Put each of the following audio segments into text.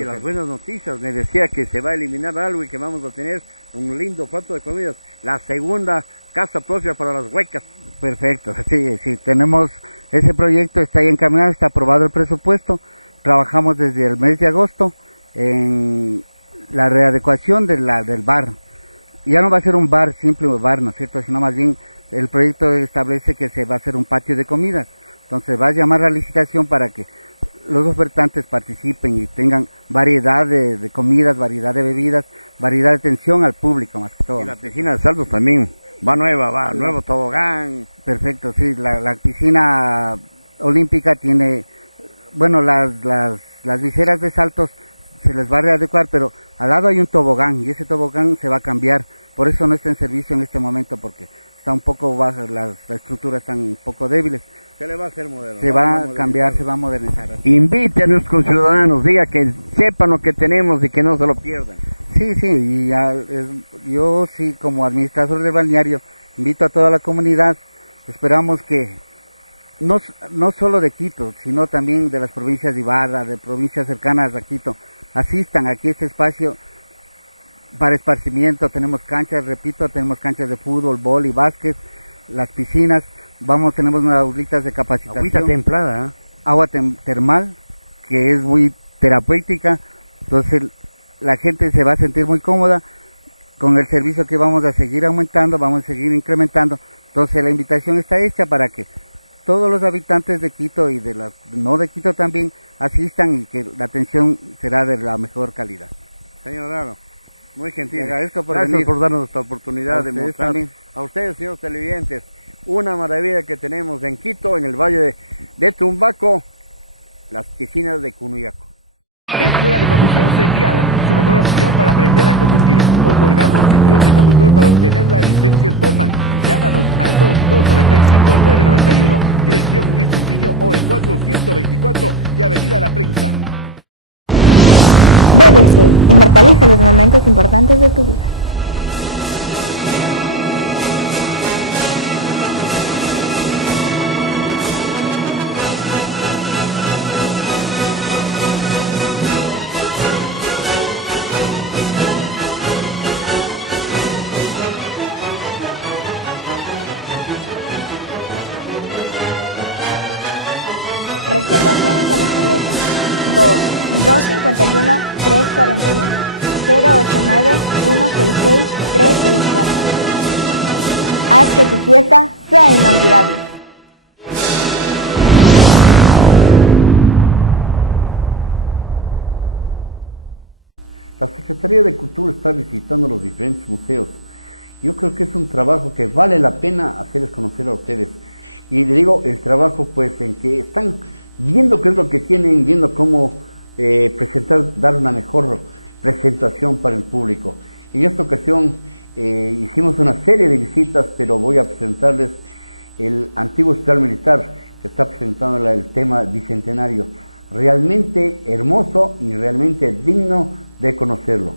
Y las buenas noticias, me decía que se va a eliminar algo y que vamos a tener un lindo plato de comidas, la segunda casa propia para las huecas. Perfecto, sí, tenemos ese proyecto, está ahí encaminado, está aprobado el presupuesto, trabajamos desde el mes de agosto en la readecuación del bar. Ya no va a ser un bar, simple bar, ¿no es cierto?, sino más bien el proyecto establece que se va a hacer un patio de comidas, entonces va a llamar a licitación para que los ofertantes participen y tengan variedad de comidas, variedad de bebidas, variedad de atención al público más que todo. Y la piscina de saltos también va nueva, va nuevo tobogán. Perfecto, sí, la piscina olímpica tiene, bueno, las viseras de saltos se les va a readecuar, pero al lado hay un tobogán y ese tobogán se va a cambiar, por eso no está en servicio en este momento porque está un poco baja, las estructuras están un poco débiles. Se le va a hacer modelo. Se va a cambiar, se va a modernizar. Invite a nuestros ciudadanos, diga que sepan lo que tenemos y que no se lo pierdan. Sí, y yo sí, como administrador del balneario, invito a toda la comunidad, esperamos que, no solo de Quito, sino también de las provincias de Ibarra, de provincias cercanas a Quito, asistan aquí a este espacio para esparcimiento. Tenemos canchas, repito, tenemos canchas de fútbol, vóley, básquet, las piscinas, tenemos unas aulitas de capacitación. Agüita templada, ¿eh? Agua termal, que es muy terapéutica, entonces la gente se va a sentir muy cómoda con el servicio que vamos a seguir aumentando, vamos a seguir incrementando. Entonces la invitación está hecha para que todos los habitantes de Quito y no de Quito también asistan y que la atención será de la mejor calidad. Señor Dano, muy gentil. Agradezco por Gracias venir. por darnos esta oportunidad de mostrar también. A ustedes, señores televidentes, una maravilla que tenemos en Quito, en el valle de Tumbaco, las piscinas de Cunuyaco. Escuela de Conducción CEPIAD, su mejor opción para aprender a conducir. Otorgamos títulos de conductor para obtener la licencia Spotman. Llámanos al 2295-991. Dirección Luis Supiño o el 4124 de Avenida La Prensa. BBC, inmortaliza los momentos importantes de tu vida. Reservaciones a los teléfonos 2-251-341 089-166-364. Haz que tu fiesta sea inolvidable. La Secretaría de Cultura está visitando los diferentes museos. Yo creo que es un trabajo que vale la pena hacerles conocer a ustedes. Y le digo, el trabajo pues en que están viendo qué es lo que tienen, viendo cómo dar una mejor presentación para el público. En esta ocasión hicimos una serie de visitas, pero voy a presentarles el antiguo hospital militar que está presentando el tema bicentenario. Realmente hermoso y realmente digno de conocerlo.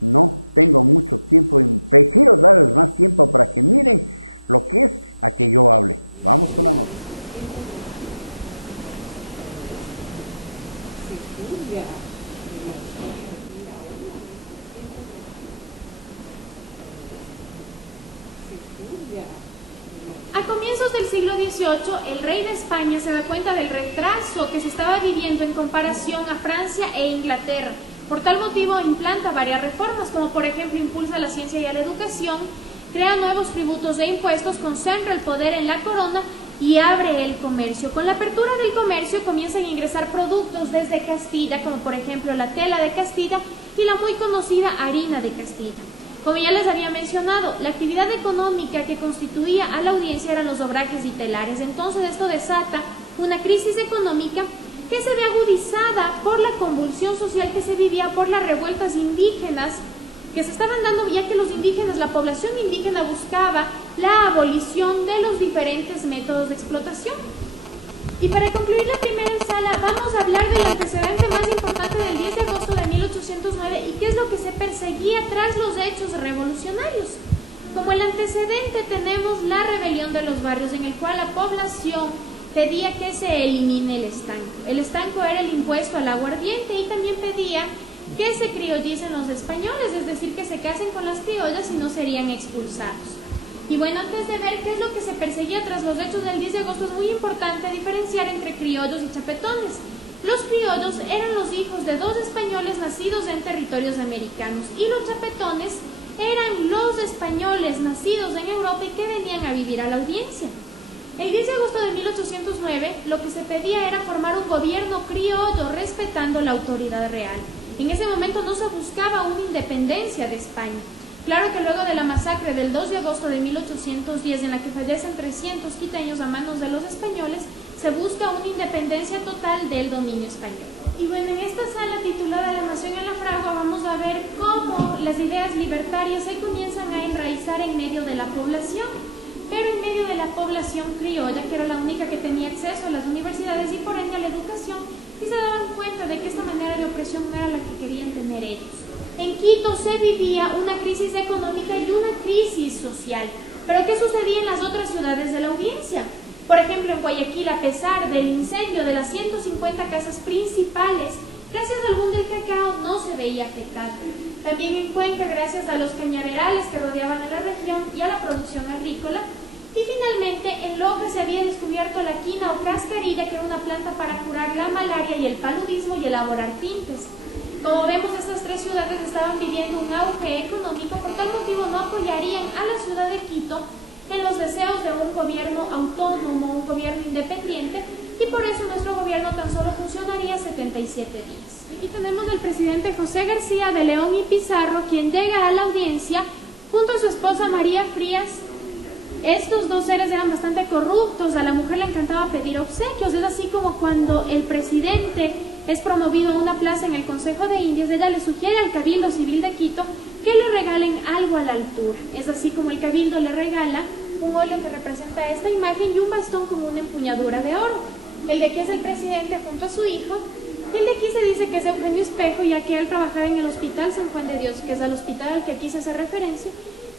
No tengo mucho tiempo y prefiero darles más tiempo para que miren lo que es a que yo hable. Vamos con la nota. A comienzos del siglo XVIII, el rey de España se da cuenta del retraso que se estaba viviendo en comparación a Francia e Inglaterra. Por tal motivo implanta varias reformas, como por ejemplo impulsa la ciencia y a la educación, crea nuevos tributos e impuestos, concentra el poder en la corona y abre el comercio. Con la apertura del comercio comienzan a ingresar productos desde Castilla, como por ejemplo la tela de Castilla y la muy conocida harina de Castilla. Como ya les había mencionado, la actividad económica que constituía a la audiencia eran los obrajes y telares. Entonces esto desata una crisis económica que se ve agudizada por la convulsión social que se vivía por las revueltas indígenas que se estaban dando, ya que los indígenas, la población indígena buscaba la abolición de los diferentes métodos de explotación. Y para concluir la primera sala, vamos a hablar del antecedente más importante del 10 de agosto de 1809 y qué es lo que se perseguía tras los hechos revolucionarios. Como el antecedente tenemos la rebelión de los barrios, en el cual la población pedía que se elimine el estanco. El estanco era el impuesto al aguardiente y también pedía que se criollicen los españoles, es decir, que se casen con las criollas y no serían expulsados. Y bueno, antes de ver qué es lo que se perseguía tras los hechos del 10 de agosto, es muy importante diferenciar entre criollos y chapetones. Los criollos eran los hijos de dos españoles nacidos en territorios americanos y los chapetones eran los españoles nacidos en Europa y que venían a vivir a la audiencia. El 10 de agosto de 1809 lo que se pedía era formar un gobierno criollo respetando la autoridad real. En ese momento no se buscaba una independencia de España. Claro que luego de la masacre del 2 de agosto de 1810, en la que fallecen 300 quiteños a manos de los españoles, se busca una independencia total del dominio español. Y bueno, en esta sala titulada La Nación en la Fragua vamos a ver cómo las ideas libertarias se comienzan a enraizar en medio de la población, pero en medio de la población criolla, que era la única que tenía acceso a las universidades y por ende a la educación, y se daban cuenta de que esta manera de opresión no era la que querían tener ellos. En Quito se vivía una crisis económica y una crisis social. ¿Pero qué sucedía en las otras ciudades de la audiencia? Por ejemplo, en Guayaquil, a pesar del incendio de las 150 casas principales, gracias al boom del cacao no se veía afectado. También en Cuenca, gracias a los cañaverales que rodeaban a la región y a la producción agrícola. Y finalmente, en Loja se había descubierto la quina o cascarilla, que era una planta para curar la malaria y el paludismo y elaborar tintes. Como vemos, estas tres ciudades estaban viviendo un auge económico, por tal motivo no apoyarían a la ciudad de Quito en los deseos de un gobierno autónomo, un gobierno independiente, y por eso nuestro gobierno tan solo funcionaría 77 días. Aquí tenemos al presidente José García de León y Pizarro, quien llega a la audiencia junto a su esposa María Frías. Estos dos seres eran bastante corruptos, a la mujer le encantaba pedir obsequios, es así como cuando el presidente es promovido a una plaza en el Consejo de Indias, ella le sugiere al Cabildo Civil de Quito que le regalen algo a la altura. Es así como el Cabildo le regala un óleo que representa esta imagen y un bastón con una empuñadura de oro. El de aquí es el presidente junto a su hijo. El de aquí se dice que es Eugenio Espejo, ya que él trabajaba en el Hospital San Juan de Dios, que es el hospital al que aquí se hace referencia.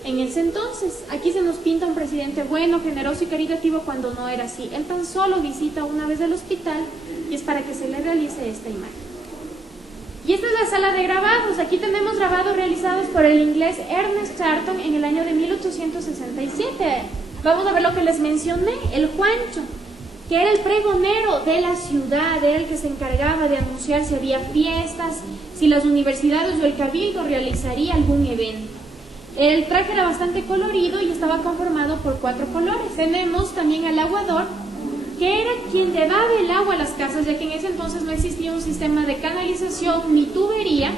En ese entonces, aquí se nos pinta un presidente bueno, generoso y caritativo, cuando no era así. Él tan solo visita una vez el hospital y es para que se le realice esta imagen. Y esta es la sala de grabados. Aquí tenemos grabados realizados por el inglés Ernest Charlton en el año de 1867. Vamos a ver lo que les mencioné, el Juancho, que era el pregonero de la ciudad, era el que se encargaba de anunciar si había fiestas, si las universidades o el cabildo realizaría algún evento. El traje era bastante colorido y estaba conformado por 4 colores. Tenemos también al aguador, que era quien llevaba el agua a las casas, ya que en ese entonces no existía un sistema de canalización ni tubería.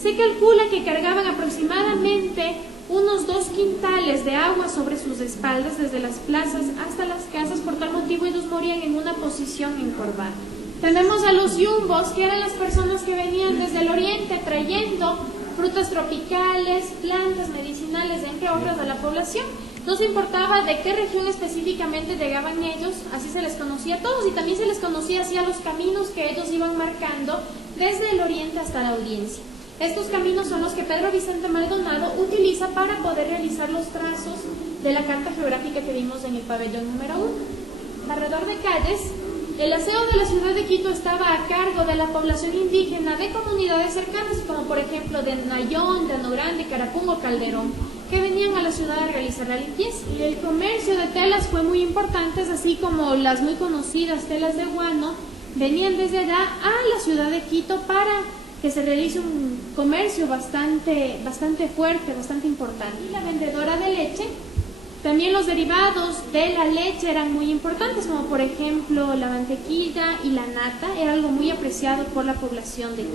Se calcula que cargaban aproximadamente unos 2 quintales de agua sobre sus espaldas, desde las plazas hasta las casas. Por tal motivo ellos morían en una posición encorvada. Tenemos a los yumbos, que eran las personas que venían desde el oriente trayendo frutas tropicales, plantas medicinales, entre otras, a la población. No se importaba de qué región específicamente llegaban ellos, así se les conocía a todos, y también se les conocía así a los caminos que ellos iban marcando desde el oriente hasta la audiencia. Estos caminos son los que Pedro Vicente Maldonado utiliza para poder realizar los trazos de la carta geográfica que vimos en el pabellón número 1. Alrededor de calles, el aseo de la ciudad de Quito estaba a cargo de la población indígena de comunidades cercanas, como por ejemplo de Nayón, de Grande, Carapungo, Calderón, que venían a la ciudad a realizar la limpieza. Y el comercio de telas fue muy importante, así como las muy conocidas telas de guano, venían desde allá a la ciudad de Quito para que se realice un comercio bastante fuerte, bastante importante. Y la vendedora de leche, también los derivados de la leche eran muy importantes, como por ejemplo la mantequilla y la nata, era algo muy apreciado por la población de